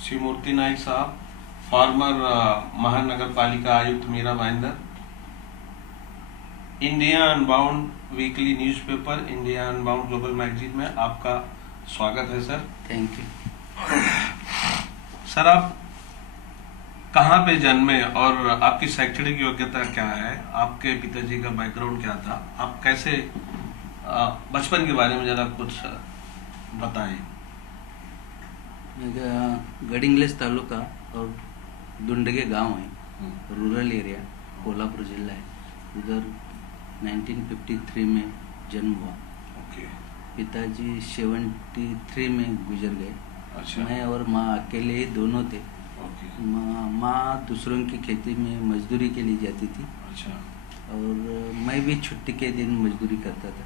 शिवमूर्ति नाइक साहब, फॉर्मर महानगर पालिका आयुक्त Mira Bhayandar, India Unbound weekly newspaper, India Unbound global magazine में आपका स्वागत है सर। थैंक यू सर, आप कहाँ पे जन्मे और आपकी शैक्षणिक योग्यता क्या है? आपके पिताजी का बैकग्राउंड क्या था? आप कैसे बचपन के बारे में जरा कुछ बताएं। गडिंग्लज तालुका और दुंडगे गांव है, रूरल एरिया, कोल्हापुर जिला है। उधर 1953 में जन्म हुआ। ओके। पिताजी 73 में गुजर गए। अच्छा। मैं और माँ अकेले ही दोनों थे। ओके। माँ दूसरों की खेती में मजदूरी के लिए जाती थी। अच्छा। और मैं भी छुट्टी के दिन मजदूरी करता था।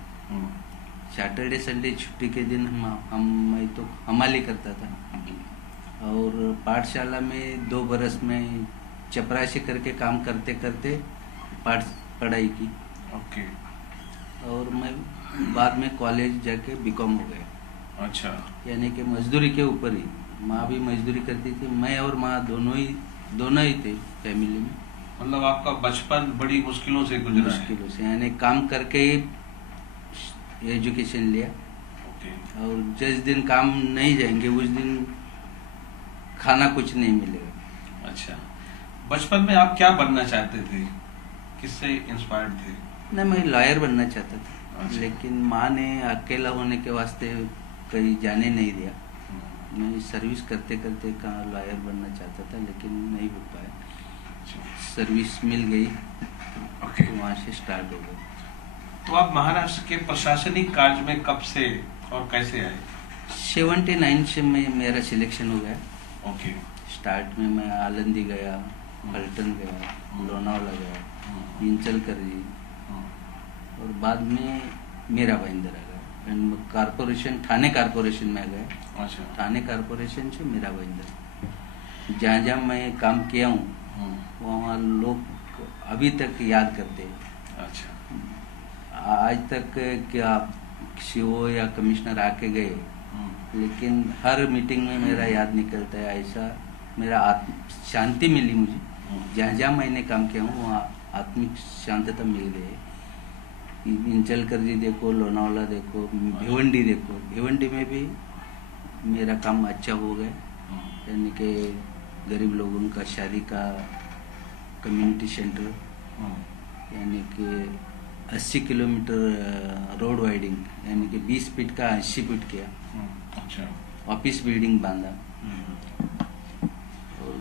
सैटरडे संडे छुट्टी के दिन मैं तो हमाली करता था। और पाठशाला में 2 बरस में चपरासी करके काम करते करते पढ़ाई की। ओके। और मैं बाद में कॉलेज जाके बीकॉम हो गया। अच्छा। यानी कि मजदूरी के ऊपर ही। माँ भी मजदूरी करती थी, मैं और माँ दोनों ही थे फैमिली में। मतलब आपका बचपन बड़ी मुश्किलों से गुजरा है। मुश्किलों से, यानी काम करके ही एजुकेशन लिया। ओके। और जिस दिन काम नहीं जाएंगे उस दिन खाना कुछ नहीं मिलेगा। अच्छा। बचपन में आप क्या बनना चाहते थे? किससे इंस्पायर्ड थे? नहीं, मैं लॉयर बनना चाहता था। अच्छा। लेकिन माँ ने अकेला होने के वास्ते कहीं जाने नहीं दिया। मैं सर्विस करते करते कहाँ लॉयर बनना चाहता था, लेकिन नहीं हो पाया। सर्विस मिल गई। ओके। तो वहाँ से स्टार्ट हो गया। तो आप महाराष्ट्र के प्रशासनिक कार्य में कब से और कैसे आए? 79 से मेरा सिलेक्शन हो गया। ओके। स्टार्ट में मैं आलंदी गया, पलटन गया, लोनावला गया, इंचलकरजी, और बाद में मीरा भाईंदर आ गया। एंड कारपोरेशन, ठाणे कारपोरेशन में आ गया। अच्छा। ठाणे कारपोरेशन से मीरा भाईंदर। जहाँ जहाँ मैं काम किया हूँ वहाँ लोग अभी तक याद करते हैं। अच्छा। आज तक क्या सीओ या कमिश्नर आके गए, लेकिन हर मीटिंग में मेरा याद निकलता है। ऐसा मेरा शांति मिली मुझे। जहाँ जहाँ मैंने काम किया हूँ वहाँ आत्मिक शांतता मिल गई। इंचलकरजी देखो, लोनावला देखो, भिवंडी देखो। भिवंडी में भी मेरा काम अच्छा हो गया। यानी कि गरीब लोगों का शादी का कम्युनिटी सेंटर, यानी कि 80 किलोमीटर रोड वाइडिंग, यानी कि 20 फीट का 80 फीट किया। अच्छा। ऑफिस बिल्डिंग बांधा। और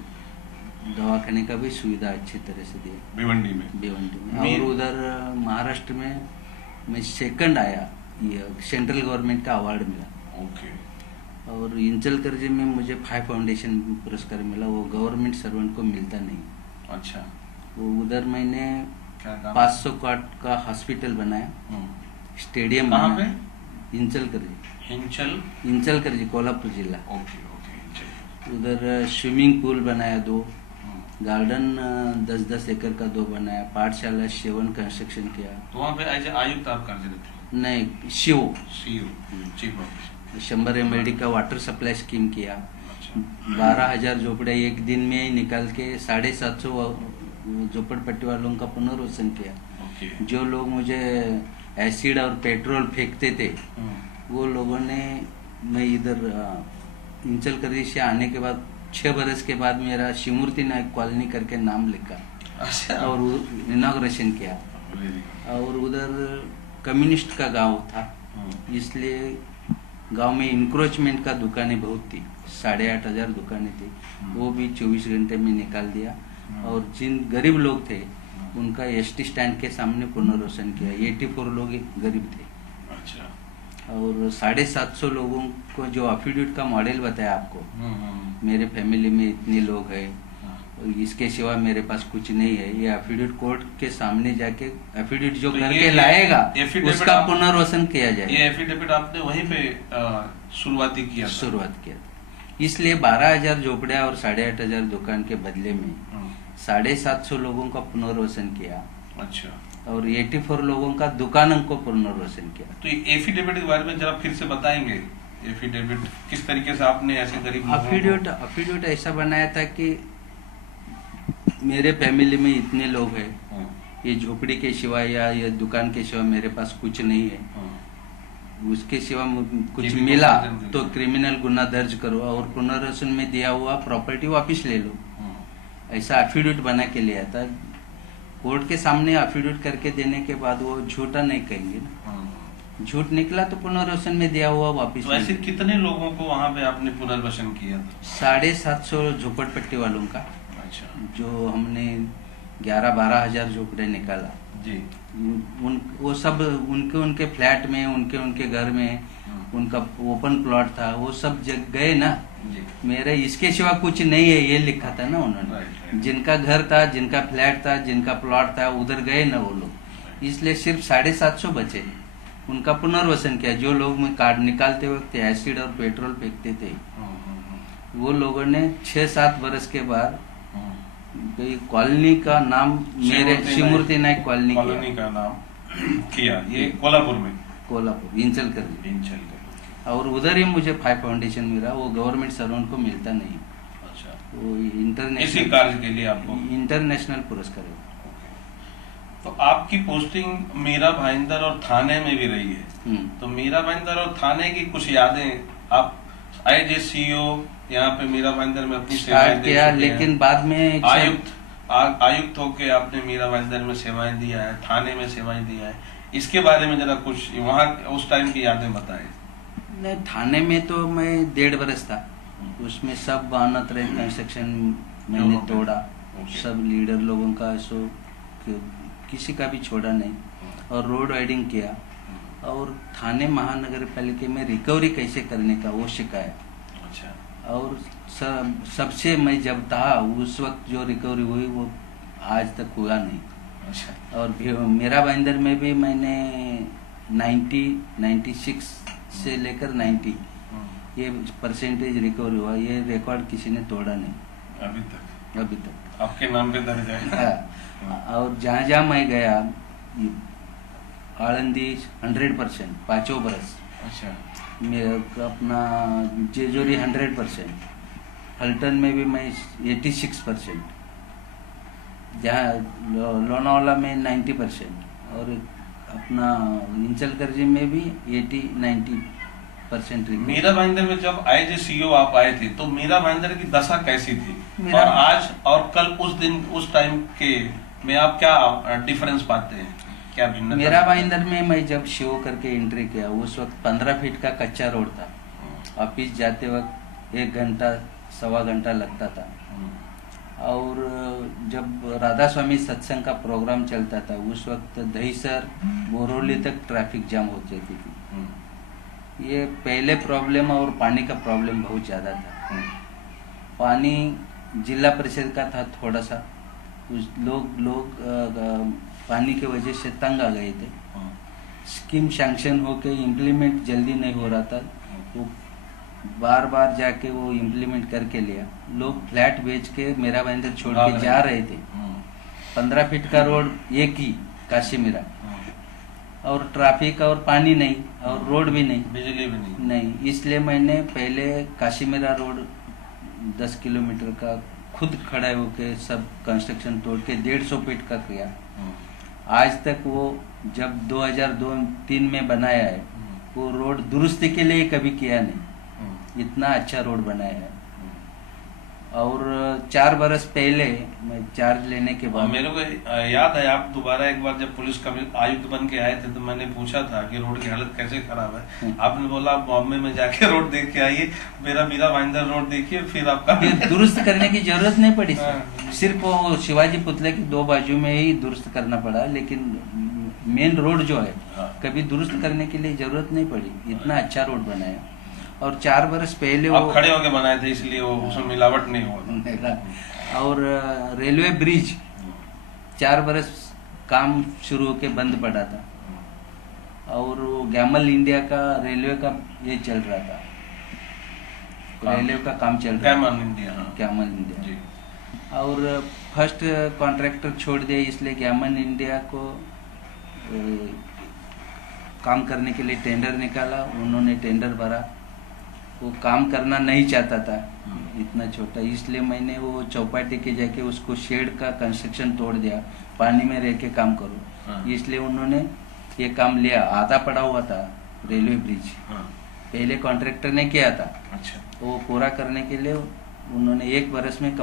दवाखाने का भी सुविधा अच्छी तरह से दिया भिवंडी में। और उधर महाराष्ट्र में मैं सेकंड आया, ये सेंट्रल गवर्नमेंट का अवार्ड मिला। ओके। और इंचलकरजी में मुझे 5 फाउंडेशन पुरस्कार मिला। वो गवर्नमेंट सर्वेंट को मिलता नहीं। अच्छा। वो उधर मैंने 500 कॉट का हॉस्पिटल बनाया, स्टेडियम बनाया। इंचलकरजी। इंचलकरजी, कोल्हापुर जिला। ओके। ओके। उधर स्विमिंग पूल बनाया 2, गार्डन 10-10 एकड़ का 2 बनाया, पाठशाला 7 कंस्ट्रक्शन किया। तो वहाँ पे एज आयुक्त आप कार्यरत थे? नहीं, सीओ चीफ ऑफिसर। 100 MLD का वाटर सप्लाई स्कीम किया। 12,000 झोपड़े एक दिन में ही निकाल के 750 झोपड़पट्टी वालों का पुनर्वसन किया। जो लोग मुझे एसिड और पेट्रोल फेंकते थे, वो लोगों ने, मैं इधर इंचलकरजी से आने के बाद 6 बरस के बाद मेरा शिवमूर्ति नायक कॉलोनी करके नाम लिखा। अच्छा। और इनॉग्रेशन किया। और उधर कम्युनिस्ट का गांव था, इसलिए गांव में इंक्रोचमेंट का दुकानें बहुत थी। 8,500 दुकानें थी, वो भी 24 घंटे में निकाल दिया। और जिन गरीब लोग थे उनका एसटी स्टैंड के सामने पुनर्वसन किया। 84 लोग गरीब थे। अच्छा। और 750 लोगों को जो एफिडेविट का मॉडल बताया आपको, मेरे फैमिली में इतने लोग हैं, इसके सिवा मेरे पास कुछ नहीं है, ये एफिडेविट कोर्ट के सामने जाके एफिडेविट जो करके लाएगा उसका पुनर्वसन किया जाएगा। ये एफिडेविट आपने वहीं पे शुरुआत किया? इसलिए 12,000 झोपड़ियां और 8,500 दुकान के बदले में 750 लोगों का पुनर्वसन किया। अच्छा। और 84 लोगों का दुकानों को पुनर्वसन किया। तो एफिडेविट के बारे में जरा फिर से बताएंगे? एफिडेविट किस तरीके से आपने ऐसे गरीब अफिडेविट ऐसा बनाया था कि मेरे फैमिली में इतने लोग हैं, ये झोपड़ी के सिवाय या ये दुकान के सिवाय मेरे पास कुछ नहीं है, उसके सिवा कुछ मिला तो क्रिमिनल गुना दर्ज करो और पुनर्वसन में दिया हुआ प्रॉपर्टी वापस ले लो, ऐसा एफिडेविट बना के लिया था। कोर्ट के सामने एफिडेविट करके देने के बाद वो झूठा नहीं कहेंगे ना, झूठ निकला तो पुनर्वसन में दिया हुआ वापस। तो ऐसे कितने लोगों को वहाँ पे आपने पुनर्वसन किया था? 750 झोपड़पट्टी वालों का। अच्छा। जो हमने 11-12 हजार झोपड़े निकाला जी। वो सब उनके फ्लैट में, उनके घर में, उनका ओपन प्लॉट था, वो सब जग गए ना। मेरे इसके सिवा कुछ नहीं है ये लिखा था ना उन्होंने। जिनका घर था, जिनका फ्लैट था, जिनका प्लॉट था, उधर गए ना वो लोग, इसलिए सिर्फ 750 बचे। उनका पुनर्वसन किया। जो लोग में कार्ड निकालते वक्त एसिड और पेट्रोल फेंकते थे, वो लोगों ने 6-7 बरस के बाद कॉलोनी का नाम मेरे शिवमूर्ति नायक कॉलोनी का नाम किया। ये कोल्हापुर में, कोल्हापुर इंचल कर। और उधर ही मुझे 5 फाउंडेशन मिला, वो गवर्नमेंट सर्वेंट को मिलता नहीं। अच्छा। वो इंटरनेशनल इसी कार्य के लिए आपको इंटरनेशनल पुरस्कार है। तो आपकी पोस्टिंग मीरा भाईंदर और थाने में भी रही है, तो मीरा भाईंदर और थाने की कुछ यादें, आप एज ए सीईओ यहाँ पे मीरा भाईंदर में अपनी सेवाएं दे किया, लेकिन बाद में आयुक्त होके आपने मीरा भाईंदर में सेवाएं दिया है, थाने में सेवाएं दिया है, इसके बारे में जरा कुछ वहाँ उस टाइम की यादें बताएं। नहीं, थाने में तो मैं 1.5 बरस था, उसमें सब बानत रहे कंस्ट्रक्शन मैंने तोड़ा, सब लीडर लोगों का सो किसी का भी छोड़ा नहीं, और रोड वाइडिंग किया, और थाने महानगर पालिका में रिकवरी कैसे करने का वो सिखाया। अच्छा। और सबसे मैं जब था उस वक्त जो रिकवरी हुई वो आज तक हुआ नहीं। अच्छा। और मेरा भाईंदर में भी मैंने 96 से लेकर 90 ये परसेंटेज रिकवरी हुआ, ये रिकॉर्ड किसी ने तोड़ा नहीं अभी तक आपके नाम पे दर्ज है। और जहाँ मैं गया, आळंदी 100% 5 बरस। अच्छा। मेरा अपना जेजोरी 100%, हल्टन में भी मैं 86%, जहाँ लोनावाला में 90%, और अपना इंचलकरजी में भी 80-90%। मीरा भाईंदर में जब एज ए सीईओ आप आए थे तो मीरा भाईंदर की दशा कैसी थी, और आज और कल उस दिन उस टाइम के में आप क्या डिफरेंस पाते हैं, क्या भिन्नता? मीरा भाईंदर में मैं जब शिव करके एंट्री किया उस वक्त 15 फीट का कच्चा रोड था, ऑफिस जाते वक्त 1 घंटा 1.25 घंटा लगता था। और जब राधा स्वामी सत्संग का प्रोग्राम चलता था उस वक्त दहीसर बोरोली तक ट्रैफिक जाम हो जाती थी। ये पहले प्रॉब्लम, और पानी का प्रॉब्लम बहुत ज़्यादा था। पानी जिला परिषद का था थोड़ा सा, लोग पानी की वजह से तंग आ गए थे। स्कीम सैंक्शन होके इम्प्लीमेंट जल्दी नहीं हो रहा था, वो बार जाके वो इम्प्लीमेंट करके लिया। लोग फ्लैट बेच के मेरा भाईंदर छोड़ के जा रहे थे। 15 फीट का रोड एक ही काशी मीरा, और ट्रैफिक और पानी नहीं, और रोड भी नहीं, बिजली भी नहीं। इसलिए मैंने पहले काशी मीरा रोड 10 किलोमीटर का खुद खड़ा होके सब कंस्ट्रक्शन तोड़ के 150 फीट का किया। आज तक वो जब 2002-3 में बनाया है, वो रोड दुरुस्ती के लिए कभी किया नहीं, इतना अच्छा रोड बनाया है। और 4 बरस पहले मैं चार्ज लेने के बाद, मेरे को याद है आप दोबारा एक बार जब पुलिस आयुक्त बन के आए थे तो मैंने पूछा था कि रोड की हालत कैसे खराब है, आपने बोला आप बॉम्बे में जाके रोड देख के आइए, मेरा मीरा भाईंदर रोड देखिए, फिर आपका दुरुस्त करने की जरूरत नहीं पड़ी। सिर्फ वो शिवाजी पुतले की 2 बाजू में ही दुरुस्त करना पड़ा, लेकिन मेन रोड जो है कभी दुरुस्त करने के लिए जरूरत नहीं पड़ी, इतना अच्छा रोड बनाया। और 4 बरस पहले आप खड़े होके बनाए थे, इसलिए वो उसमें मिलावट नहीं हुआ। और रेलवे ब्रिज 4 बरस काम शुरू होके बंद पड़ा था, और वो गैमल इंडिया का रेलवे का ये चल रहा था, रेलवे का काम चल रहा था, गैमल इंडिया। और फर्स्ट कॉन्ट्रैक्टर छोड़ दिया, इसलिए गैमल इंडिया को काम करने के लिए टेंडर निकाला, उन्होंने टेंडर भरा, वो काम करना नहीं चाहता था इतना छोटा, इसलिए मैंने वो चौपाटी के जाके उसको शेड का कंस्ट्रक्शन तोड़ दिया, पानी में रह के काम करो। इसलिए उन्होंने ये काम लिया, आधा पड़ा हुआ था रेलवे ब्रिज, पहले कॉन्ट्रैक्टर ने किया था। अच्छा। वो पूरा करने के लिए उन्होंने 1.5 बरस में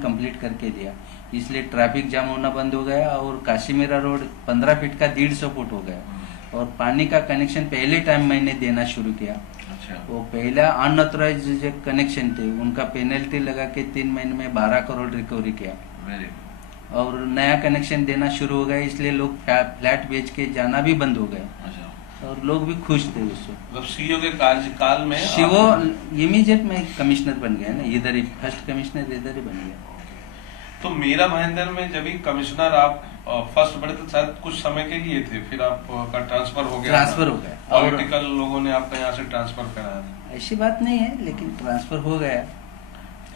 कंप्लीट करके दिया, इसलिए ट्रैफिक जाम होना बंद हो गया और काशीमीरा रोड 15 फीट का 150 फुट हो गया। और पानी का कनेक्शन पहले टाइम मैंने देना शुरू किया। अच्छा। वो पहला अनऑथराइज जो कनेक्शन थे उनका पेनल्टी लगा के 3 महीने में 12 करोड़ रिकवरी किया। Very good. और नया कनेक्शन देना शुरू हो गया, इसलिए लोग फ्लैट बेच के जाना भी बंद हो गया। अच्छा। और लोग भी खुश थे उससे। मतलब सीईओ के कार्यकाल में शिवो इमीडिएट में कमिश्नर बन गया ना, इधर ही फर्स्ट कमिश्नर इधर ही बन गया। तो मीरा भाईंदर में जब भी कमिश्नर आप फर्स्ट बड़े तो शायद कुछ समय के लिए थे, फिर आपका ट्रांसफर हो गया। पॉलिटिकल लोगों ने आपका यहाँ से ट्रांसफर कराया था। ऐसी बात नहीं है, लेकिन ट्रांसफर हो गया।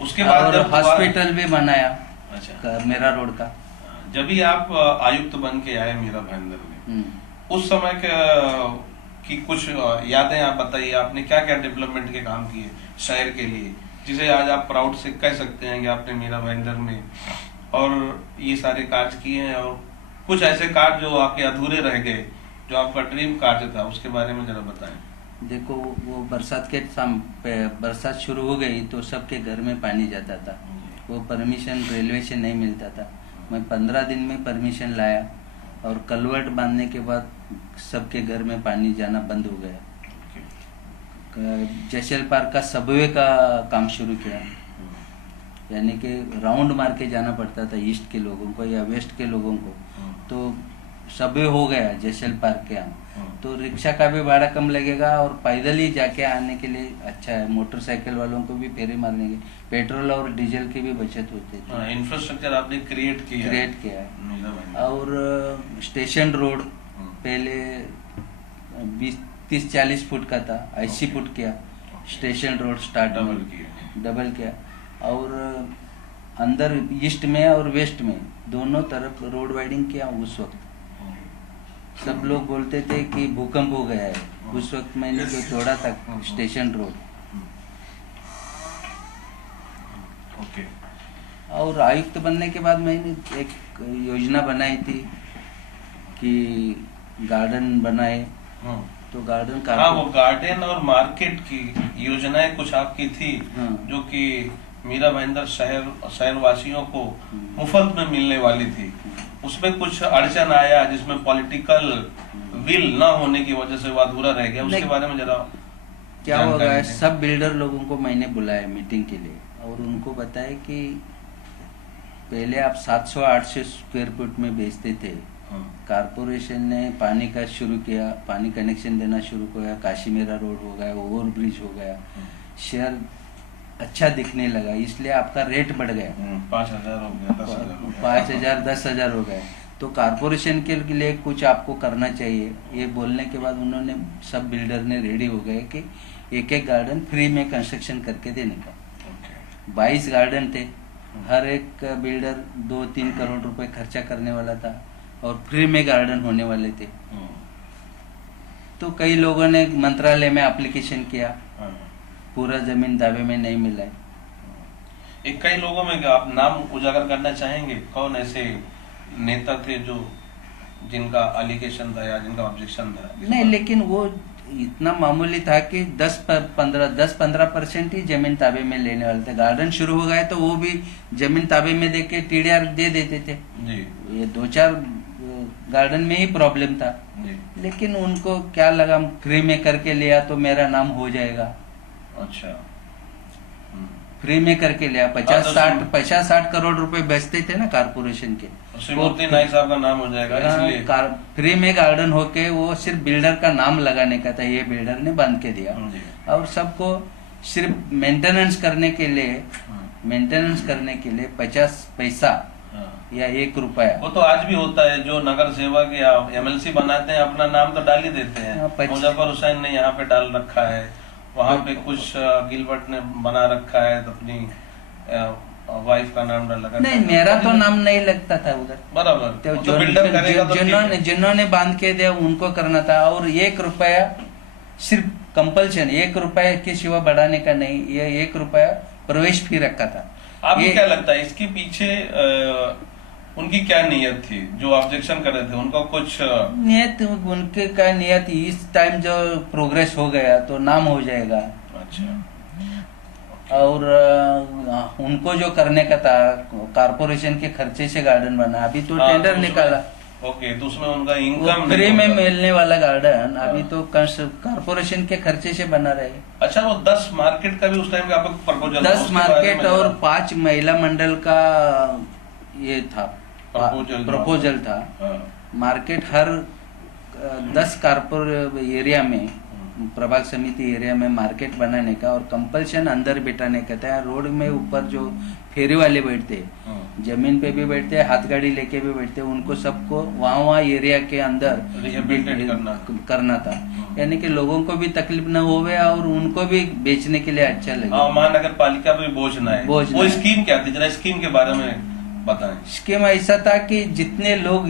उसके बाद हॉस्पिटल भी बनाया। अच्छा। मेरा रोड का जब भी आप आयुक्त बन के आए मीरा भाईंदर में, उस समय की कुछ यादें आप बताइए, आपने क्या क्या डेवलपमेंट के काम किए शहर के लिए, जिसे आज आप प्राउड से कह सकते हैं कि आपने मीरा भाईंदर में और ये सारे कार्य किए हैं, और कुछ ऐसे कार्य जो आपके अधूरे रह गए, जो आपका ड्रीम कार्य था, उसके बारे में जरा बताएं। देखो, वो बरसात शुरू हो गई तो सबके घर में पानी जाता था, वो परमिशन रेलवे से नहीं मिलता था। मैं 15 दिन में परमिशन लाया और कलवर्ट बांधने के बाद सबके घर में पानी जाना बंद हो गया। जैसल पार्क का सबवे का काम शुरू किया, यानी कि राउंड मार के जाना पड़ता था ईस्ट के लोगों को या वेस्ट के लोगों को, तो सबवे हो गया जैसल पार्क के यहाँ। तो रिक्शा का भी भाड़ा कम लगेगा और पैदल ही जाके आने के लिए अच्छा है। मोटरसाइकिल वालों को भी फेरे मारने के पेट्रोल और डीजल की भी बचत होती थी। इंफ्रास्ट्रक्चर आपने क्रिएट किया है। और स्टेशन रोड पहले 30-40 फुट का था, 80 फुट किया। स्टेशन रोड स्टार्ट डबल किया। और अंदर ईस्ट में और वेस्ट में दोनों तरफ रोड वाइडिंग किया। उस वक्त सब लोग बोलते थे कि भूकंप हो गया है, उस वक्त मैंने जो तोड़ा था स्टेशन रोड। ओके। और आयुक्त बनने के बाद मैंने एक योजना बनाई थी कि गार्डन बनाए, तो गार्डन का वो गार्डन और मार्केट की योजनाएं कुछ आपकी थी, जो कि मीरा भाईंदर शहर वासियों को मुफ्त में मिलने वाली थी। उसमें कुछ अड़चन आया जिसमें पॉलिटिकल विल ना होने की वजह से वो अधूरा रह गया, उसके बारे में जरा क्या होगा। सब बिल्डर लोगों को मैंने बुलाया मीटिंग के लिए और उनको बताया कि पहले आप 700-800 स्क्वायर फुट में बेचते थे, कारपोरेशन ने पानी का शुरू किया, पानी कनेक्शन देना शुरू किया, काशीमीरा रोड हो गया, ओवर ब्रिज हो गया, शहर अच्छा दिखने लगा, इसलिए आपका रेट बढ़ गया। 5,000 हो गया, 5,000 10,000 हो गए। तो कारपोरेशन के लिए कुछ आपको करना चाहिए। ये बोलने के बाद उन्होंने सब बिल्डर ने रेडी हो गए कि एक गार्डन फ्री में कंस्ट्रक्शन करके देने का। 22 गार्डन थे, हर एक बिल्डर 2-3 करोड़ रुपए खर्चा करने वाला था और फ्री में गार्डन होने वाले थे। तो कई लोगों ने मंत्रालय में एप्लीकेशन किया, पूरा जमीन दावे में नहीं मिला है। एक कई लोगों में आप नाम उजागर करना चाहेंगे, कौन ऐसे नेता थे जो जिनका एलिगेशन था या जिनका ऑब्जेक्शन था? नहीं, लेकिन वो इतना मामूली था कि 10-15% ही जमीन ताबे में लेने वाले थे। गार्डन शुरू हो गए तो वो भी जमीन ताबे में देके TDR दे देते थे जी। ये 2-4 गार्डन में ही प्रॉब्लम था जी। लेकिन उनको क्या लगा, फ्री में करके लिया तो मेरा नाम हो जाएगा। अच्छा। फ्री में करके लिया। 50-60 करोड़ रुपए बचते थे ना कारपोरेशन के, श्रीमती नाइक साहब का नाम हो जाएगा, इसलिए फ्री में गार्डन होके वो सिर्फ बिल्डर का नाम लगाने का था। ये बिल्डर ने बंद के दिया और सबको सिर्फ मेंटेनेंस करने के लिए 50 पैसा या 1 रुपया। वो तो आज भी होता है, जो नगर सेवक या MLC बनाते हैं अपना नाम तो डाल ही देते हैं। मुजफ्फर हुसैन ने यहाँ पे डाल रखा है, वहाँ पे कुछ गिलबर्ट ने बना रखा है, अपनी वाइफ का नाम डाल रखा है। नहीं, मेरा तो नाम नहीं लगता था उधर। बराबर। तो जिन्होंने बांध के दिया उनको करना था। और 1 रुपया सिर्फ कंपल्शन 1 रुपए के सिवा बढ़ाने का नहीं, ये 1 रुपया प्रवेश फी रखा था। आपको क्या लगता है इसके पीछे उनकी क्या नियत थी? जो ऑब्जेक्शन कर रहे थे उनका कुछ नियत, उनके का नियत इस टाइम जो प्रोग्रेस हो गया तो नाम हो जाएगा। अच्छा। और उनको जो करने का था कारपोरेशन के खर्चे से गार्डन बना, अभी तो टेंडर निकाला। ओके, तो उसमें उनका इनकम फ्री में मिलने वाला गार्डन अभी तो कारपोरेशन के खर्चे से बना रहे। अच्छा, वो 10 मार्केट का भी उस टाइम का आपको प्रपोजल 10 मार्केट और 5 महिला मंडल का ये था प्रपोजल था। मार्केट हर 10 कारपोर एरिया में, प्रभाग समिति एरिया में मार्केट बनाने का और कंपल्शन अंदर बिठाने का था। रोड में ऊपर जो फेरी वाले बैठते, जमीन पे भी बैठते, हाथ गाड़ी लेके भी बैठते, उनको सबको वहाँ एरिया के अंदर करना था, यानी कि लोगों को भी तकलीफ न होवे और उनको भी बेचने के लिए अच्छा लगे। महानगर पालिका भी बोझ न है। वो स्कीम क्या थी, जरा स्कीम के बारे में बताएं। स्कीम ऐसा था कि जितने लोग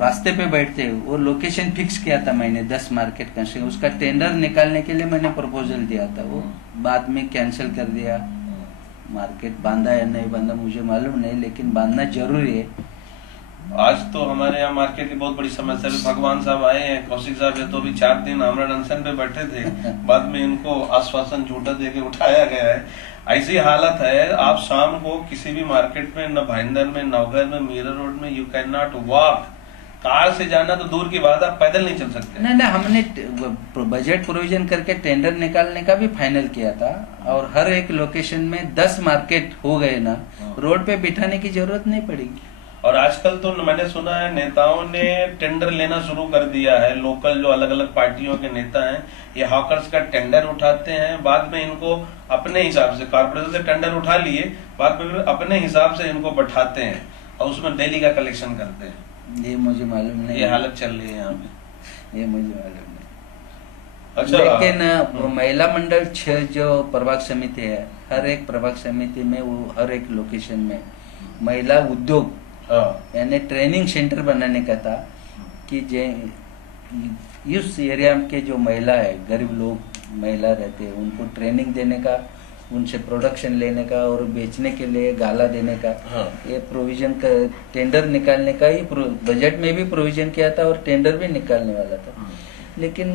रास्ते पे बैठते वो लोकेशन फिक्स किया था मैंने 10 मार्केट का, उसका टेंडर निकालने के लिए मैंने प्रपोजल दिया था। वो बाद में कैंसिल कर दिया। मार्केट बांधा या नहीं बांधा मुझे मालूम नहीं, लेकिन बांधना जरूरी है। आज तो हमारे यहाँ मार्केट की बहुत बड़ी समस्या है। भगवान साहब आए हैं, कौशिक साहब है, तो अभी 4 दिन आमरण अनशन पे बैठे थे, बाद में इनको आश्वासन झूठा देके उठाया गया है। ऐसी हालत है, आप शाम को किसी भी मार्केट में, न भाईंदर में, नवघर में, मीरा रोड में, you can not walk. Car से जाना तो दूर की बात, आप पैदल नहीं चल सकते। नहीं, हमने बजट प्रोविजन करके टेंडर निकालने का भी फाइनल किया था और हर एक लोकेशन में 10 मार्केट हो गए ना, रोड पे बिठाने की जरूरत नहीं पड़ेगी। और आजकल तो मैंने सुना है नेताओं ने टेंडर लेना शुरू कर दिया है। लोकल जो अलग अलग पार्टियों के नेता हैं, ये हॉकर्स का टेंडर उठाते हैं, बाद में इनको अपने हिसाब से, कारपोरेशन से टेंडर उठा लिए, बाद में अपने हिसाब से इनको बैठाते हैं और उसमें डेली का कलेक्शन करते हैं। ये मुझे मालूम नहीं, ये हालत चल रही है यहाँ पे। ये मुझे मालूम नहीं। अच्छा, लेकिन महिला मंडल 6 जो प्रभाग समिति है, हर एक प्रभाग समिति में वो हर एक लोकेशन में महिला उद्योग यानी ट्रेनिंग सेंटर बनाने का था कि इस एरिया के जो महिला है, गरीब लोग महिला रहते हैं, उनको ट्रेनिंग देने का, उनसे प्रोडक्शन लेने का और बेचने के लिए गाला देने का। ये प्रोविजन का टेंडर निकालने का ही बजट में भी प्रोविजन किया था और टेंडर भी निकालने वाला था, लेकिन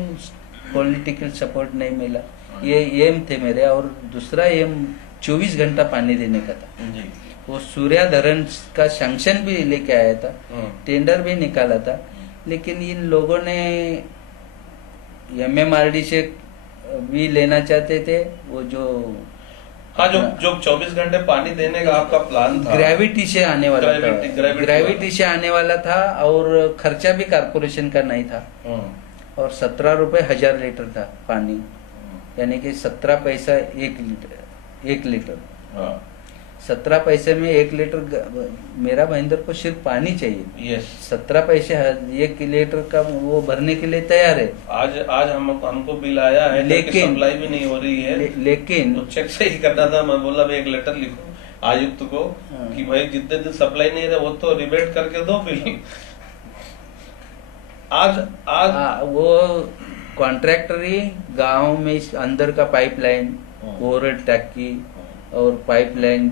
पॉलिटिकल सपोर्ट नहीं मिला। ये एम थे मेरे। और दूसरा एम 24 घंटा पानी देने का था। वो सूर्याधरण का सैंक्शन भी लेके आया था, टेंडर भी निकाला था, लेकिन इन लोगों ने MMRD से भी लेना चाहते थे। वो जो जो 24 घंटे पानी देने का आपका प्लान था, ग्रेविटी से आने वाला था, ग्रेविटी से आने वाला था और खर्चा भी कारपोरेशन का नहीं था। और 17 रुपए 1000 लीटर था पानी, यानी कि 17 पैसा 1 लीटर। 17 पैसे में 1 लीटर मेरा महेंद्र को सिर्फ पानी चाहिए। 17 पैसे 1 लीटर का वो भरने के लिए तैयार है। आज हमको बिल आया है, लेकिन सप्लाई भी नहीं हो रही है। लेकिन तो चेक से ही करना था। मैं बोला 1 लेटर लिखो आयुक्त को कि भाई जितने दिन सप्लाई नहीं है वो तो रिबेट करके दो बिल। आज वो कॉन्ट्रैक्टरी गांव में अंदर का पाइपलाइन, ओवरहेड टैंकी और पाइपलाइन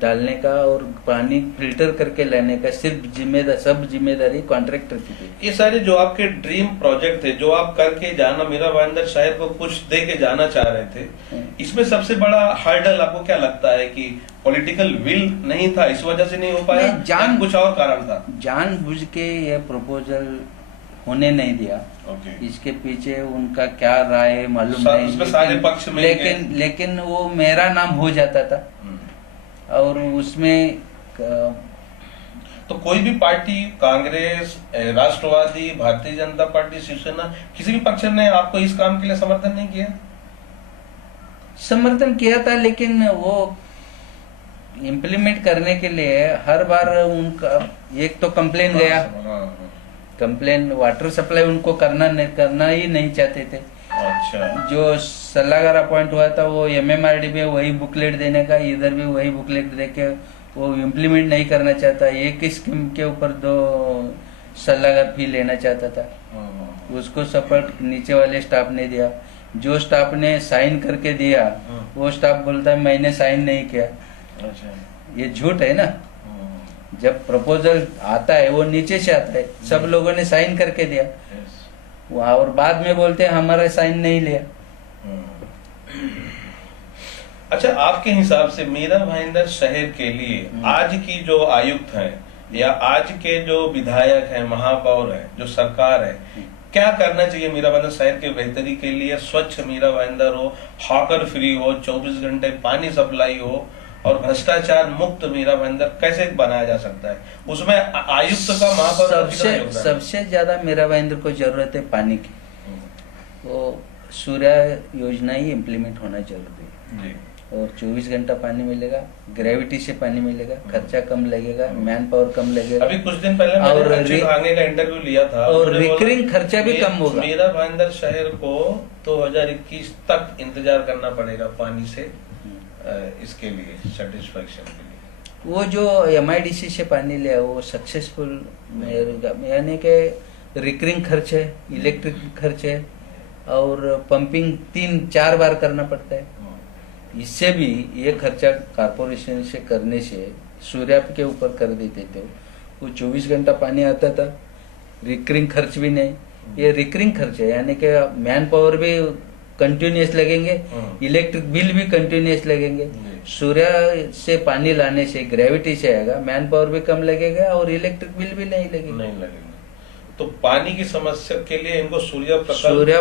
डालने का और पानी फिल्टर करके लाने का सब जिम्मेदारी कॉन्ट्रैक्टर की थी। ये सारे जो आपके ड्रीम प्रोजेक्ट थे, जो आप करके जाना, मीरा भाईंदर शायद को कुछ दे के जाना चाह रहे थे, इसमें सबसे बड़ा हर्डल आपको क्या लगता है कि पॉलिटिकल विल नहीं था, इस वजह से नहीं हो पाया, कुछ और कारण था? जानबूझ के ये प्रपोजल होने नहीं दिया। इसके पीछे उनका क्या राय मालूम नहीं, सारे पक्ष में लेकिन वो मेरा नाम हो जाता था और उसमें तो कोई भी पार्टी, कांग्रेस, राष्ट्रवादी, भारतीय जनता पार्टी, शिवसेना, किसी भी पक्ष ने आपको इस काम के लिए समर्थन नहीं किया? समर्थन किया था, लेकिन वो इम्प्लीमेंट करने के लिए हर बार उनका एक तो कंप्लेन गया। कंप्लेन वाटर सप्लाई उनको करना ही नहीं चाहते थे। अच्छा। जो सलाहकार अपॉइंट हुआ था वो MMRD पे वही बुकलेट देने का, इधर भी वही बुकलेट देके वो इम्प्लीमेंट नहीं करना चाहता। एक स्कीम के ऊपर 2 सलाहकार फी लेना चाहता था, उसको सपोर्ट नीचे वाले स्टाफ ने दिया। जो स्टाफ ने साइन करके दिया वो स्टाफ बोलता है मैंने साइन नहीं किया। अच्छा। ये झूठ है ना। जब प्रपोजल आता है वो नीचे से आता है, सब लोगों ने साइन करके दिया और बाद में बोलते हैं हमारा साइन नहीं लिया। अच्छा, आपके हिसाब से मीरा भाईंदर शहर के लिए आज की जो आयुक्त हैं या आज के जो विधायक हैं, महापौर हैं, जो सरकार है, क्या करना चाहिए मीरा भाईंदर शहर के बेहतरी के लिए? स्वच्छ मीरा भाईंदर हो, हॉकर फ्री हो, 24 घंटे पानी सप्लाई हो और भ्रष्टाचार मुक्त मीरा भाईंदर कैसे बनाया जा सकता है? उसमें आयुक्त का, महापौर सबसे ज्यादा मीरा भाईंदर को जरूरत है पानी की। वो सूर्या योजना ही इम्प्लीमेंट होना जरूरी है जी। और 24 घंटा पानी मिलेगा, ग्रेविटी से पानी मिलेगा, खर्चा कम लगेगा, मैन पावर कम लगेगा। अभी कुछ दिन पहले मैंने अच्युत आंगे का इंटरव्यू लिया था और रिकरिंग खर्चा भी कम होगा। मीरा भाईंदर शहर को 2021 तक इंतजार करना पड़ेगा पानी से, इसके लिए सेटिस्फेक्शन के लिए। वो जो MIDC से पानी लिया वो सक्सेसफुल, यानी कि रिकरिंग खर्च है, इलेक्ट्रिक खर्च है और पंपिंग 3-4 बार करना पड़ता है। इससे भी ये खर्चा कारपोरेशन से करने से सूर्या के ऊपर कर देते थे, वो 24 घंटा पानी आता था, रिकरिंग खर्च भी नहीं। ये रिकरिंग खर्च है, यानी कि मैन पावर भी कंटिन्यूस लगेंगे, इलेक्ट्रिक बिल भी कंटिन्यूस लगेंगे। सूर्या से पानी लाने से ग्रेविटी से आएगा, मैन पावर भी कम लगेगा और इलेक्ट्रिक बिल भी नहीं लगेगा। तो पानी की समस्या के लिए इनको सूर्या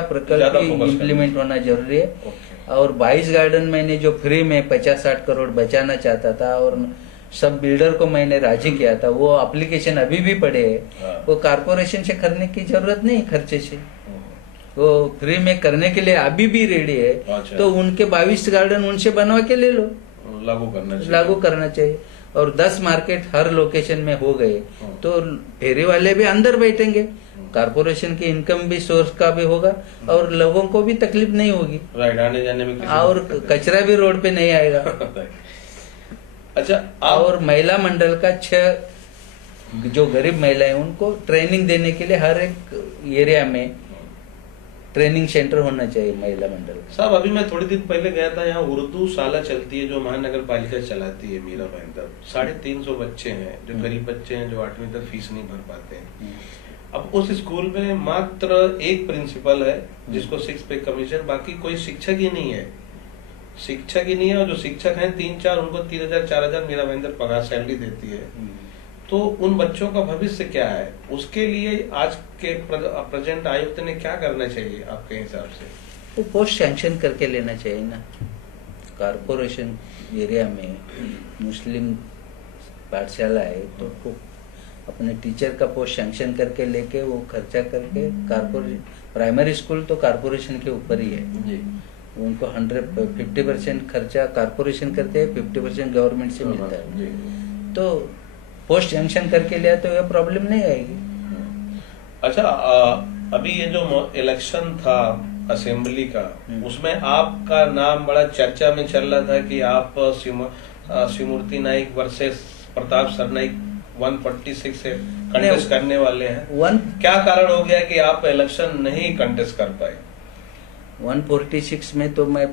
प्रकल्प इम्प्लीमेंट होना जरूरी है। और 22 गार्डन मैंने जो फ्री में 50-60 करोड़ बचाना चाहता था और सब बिल्डर को मैंने राजी किया था, वो एप्लीकेशन अभी भी पड़े है। वो कारपोरेशन से करने की जरूरत नहीं, खर्चे से वो फ्री में करने के लिए अभी भी रेडी है। अच्छा। तो उनके 22 गार्डन उनसे बनवा के ले लो, लागू करना चाहिए। और 10 मार्केट हर लोकेशन में हो गए तो फेरी वाले भी अंदर बैठेंगे, कारपोरेशन की इनकम भी सोर्स का भी होगा और लोगों को भी तकलीफ नहीं होगी, आने जाने में और कचरा भी रोड पे नहीं आएगा। अच्छा, और महिला मंडल का 6 जो गरीब महिलाएं उनको ट्रेनिंग देने के लिए हर एक एरिया में ट्रेनिंग सेंटर होना चाहिए महिला मंडल। साहब, अभी मैं थोड़ी दिन पहले गया था, यहाँ उर्दू शाला चलती है जो महानगर पालिका चलाती है मीरा भाईंदर। 350 बच्चे हैं जो गरीब बच्चे हैं, जो 8वीं तक फीस नहीं भर पाते हैं। अब उस स्कूल में मात्र एक प्रिंसिपल है जिसको 6 पे कमीशन, बाकी कोई शिक्षक ही नहीं है। और जो शिक्षक हैं 3-4, उनको 3000-4000 मीरा भाईंदर पगार सैलरी देती है। तो उन बच्चों का भविष्य क्या है? उसके लिए आज के प्रेजेंट आयुक्त ने क्या करना चाहिए आपके हिसाब से? वो पोस्ट सैंक्शन करके लेना चाहिए ना। कारपोरेशन एरिया में मुस्लिम पाठशाला है तो अपने टीचर का पोस्ट सैंक्शन करके लेके वो खर्चा करके, कारपोरेशन प्राइमरी स्कूल तो कारपोरेशन के ऊपर ही है जी। उनको 50% खर्चा कारपोरेशन करते हैं, 50% गवर्नमेंट से मिलता है। तो पोस्ट सैंक्शन करके लिया तो ये प्रॉब्लम नहीं आएगी। अच्छा, अभी ये जो इलेक्शन था असेंबली का, उसमें आपका नाम बड़ा चर्चा में चल रहा था कि आप शिवमूर्ति नाइक वर्सेस प्रताप सरनाइक 146 से कंटेस्ट करने वाले हैं। क्या कारण हो गया कि आप इलेक्शन नहीं कंटेस्ट कर पाए? 146 में तो मैं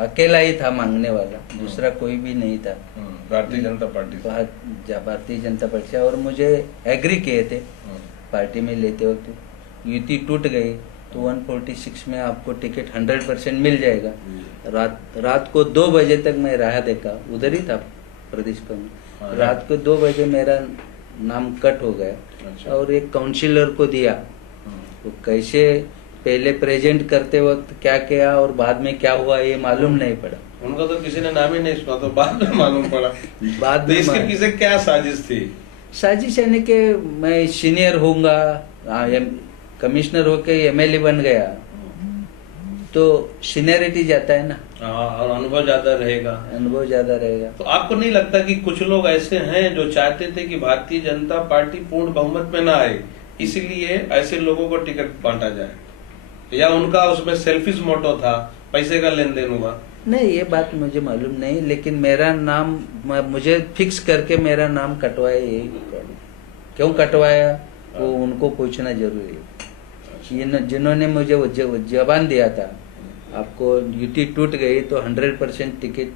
अकेला ही था मांगने वाला, दूसरा कोई भी नहीं था। भारतीय जनता पार्टी और मुझे एग्री किए थे पार्टी में लेते वक्त। युति टूट गई तो 146 में आपको टिकट 100% मिल जाएगा। रात को 2 बजे तक मैं राह देखा, उधर ही था प्रदेश में। रात को 2 बजे मेरा नाम कट हो गया और एक काउंसिलर को दिया। तो कैसे पहले प्रेजेंट करते वक्त क्या किया और बाद में क्या हुआ ये मालूम नहीं पड़ा। उनका तो किसी ने नाम ही नहीं सुना, तो बाद में मालूम पड़ा। बाद में इसके पीछे क्या साजिश थी? साजिश यानी कि मैं सीनियर होऊंगा, कमिश्नर होके MLA बन गया तो सीनियरिटी जाता है ना, और अनुभव ज्यादा रहेगा। तो आपको नहीं लगता कि कुछ लोग ऐसे हैं जो चाहते थे कि भारतीय जनता पार्टी पूर्ण बहुमत में ना आए, इसलिए ऐसे लोगों को टिकट बांटा जाए, या उनका उसमें सेल्फिश मोटो था, पैसे का लेन देन हुआ? नहीं, ये बात मुझे मालूम नहीं, लेकिन मेरा नाम मुझे फिक्स करके मेरा नाम कटवाया। यही क्यों कटवाया वो उनको पूछना जरूरी है। जिन्होंने मुझे वो जबान दिया था आपको ड्यूटी टूट गई तो 100% टिकट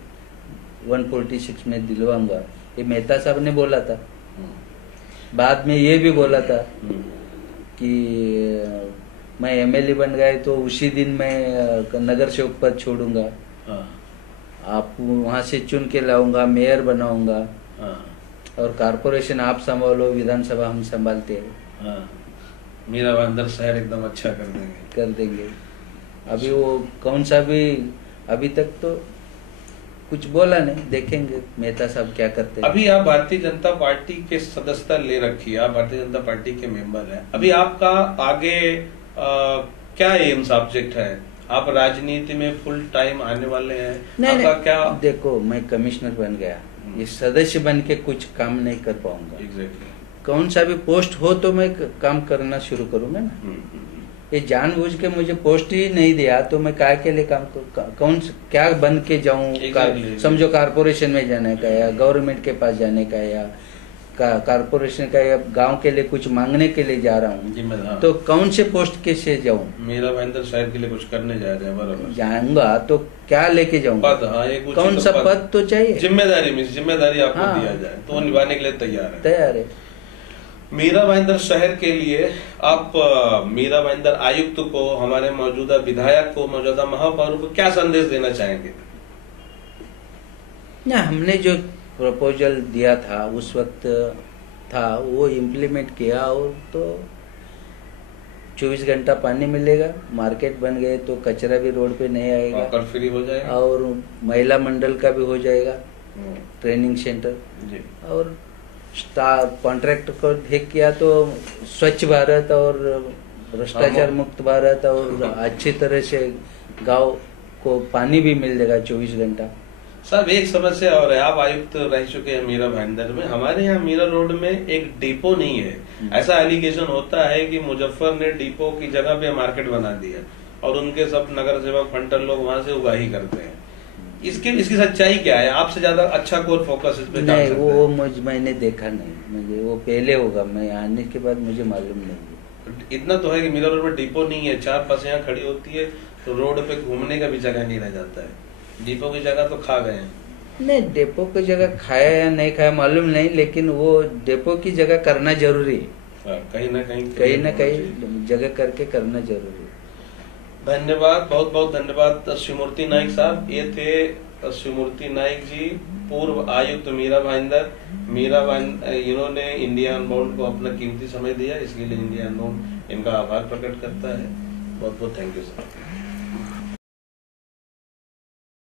146 में दिलवाऊंगा, ये मेहता साहब ने बोला था। बाद में ये भी बोला था कि मैं एमएलए बन गए तो उसी दिन मैं नगर सेवक पद छोड़ूंगा, आप वहां से चुन के लाऊंगा, मेयर बनाऊंगा, और कारपोरेशन आप संभालो, विधानसभा हम संभालते हैं, मीरा भाईंदर शहर एकदम अच्छा कर देंगे। अभी वो कौन सा भी अभी तक तो कुछ बोला नहीं, देखेंगे मेहता साहब क्या करते हैं। अभी आप भारतीय जनता पार्टी के सदस्यता ले रखी है, आप भारतीय जनता पार्टी के मेंबर हैं। अभी आपका आगे क्या एम सब्जेक्ट है? आप राजनीति में फुल टाइम आने वाले हैं? आपका क्या? देखो, मैं कमिश्नर बन गया, ये सदस्य बन के कुछ काम नहीं कर पाऊंगा। एग्जैक्टली। कौन सा भी पोस्ट हो तो मैं काम करना शुरू करूंगा ना। ये जानबूझ के मुझे पोस्ट ही नहीं दिया तो मैं काय के लिए काम कौन क्या बन के जाऊं? समझो कारपोरेशन में जाने का या गवर्नमेंट के पास जाने का या कारपोरेशन का या गांव के लिए कुछ मांगने के लिए जा रहा हूँ, तो कौन से पोस्ट के से जाऊँ? मीरा भाईंदर साहब के लिए कुछ करने जा रहे हैं, बराबर जाऊंगा तो क्या लेके जाऊंगा? कौन सा पद तो चाहिए, जिम्मेदारी आपको दिया जाए तो निभाने के लिए तैयार है। मीरा भाईंदर शहर के लिए आप मीरा भाईंदर आयुक्त को, हमारे मौजूदा विधायक को, मौजूदा महापौर को क्या संदेश देना चाहेंगे? ना, हमने जो प्रपोजल दिया था उस वक्त था वो इम्प्लीमेंट किया, और तो 24 घंटा पानी मिलेगा, मार्केट बन गए तो कचरा भी रोड पे नहीं आएगा, फ्री हो जाएगा, और महिला मंडल का भी हो जाएगा, ट्रेनिंग सेंटर जी। और कॉन्ट्रैक्ट को देख किया तो स्वच्छ भारत और भ्रष्टाचार मुक्त भारत, और अच्छी तरह से गांव को पानी भी मिल जाएगा 24 घंटा। साहब, एक समस्या और है, आप आयुक्त रह चुके हैं मीरा भाईंदर में, हमारे यहाँ मीरा रोड में एक डिपो नहीं है। ऐसा एलिगेशन होता है कि मुजफ्फर ने डिपो की जगह पे मार्केट बना दिया और उनके सब नगर सेवक फंटर लोग वहां से उगाही करते हैं। इसकी सच्चाई क्या है? आपसे ज्यादा अच्छा कोई फोकस इस पे नहीं, वो मैंने देखा नहीं, मुझे वो पहले होगा, मैं आने के बाद मुझे मालूम नहीं। इतना तो है कि मीरा रोड में डिपो नहीं है, 4 बसें यहाँ खड़ी होती है तो रोड पे घूमने का भी जगह नहीं रह जाता है। डिपो की जगह तो खा गए हैं। नहीं, डिपो की जगह खाया या नहीं खाया मालूम नहीं, लेकिन वो डिपो की जगह करना जरूरी है, कहीं ना कहीं जगह करके करना जरूरी है। धन्यवाद, बहुत बहुत धन्यवाद शिवमूर्ति नाइक साहब। ये थे शिवमूर्ति नाइक जी, पूर्व आयुक्त मीरा भाईंदर। इन्होंने इंडिया अनबाउंड को अपना कीमती समय दिया, इसके लिए इंडिया अनबाउंड इनका आभार प्रकट करता है। बहुत बहुत थैंक यू सर।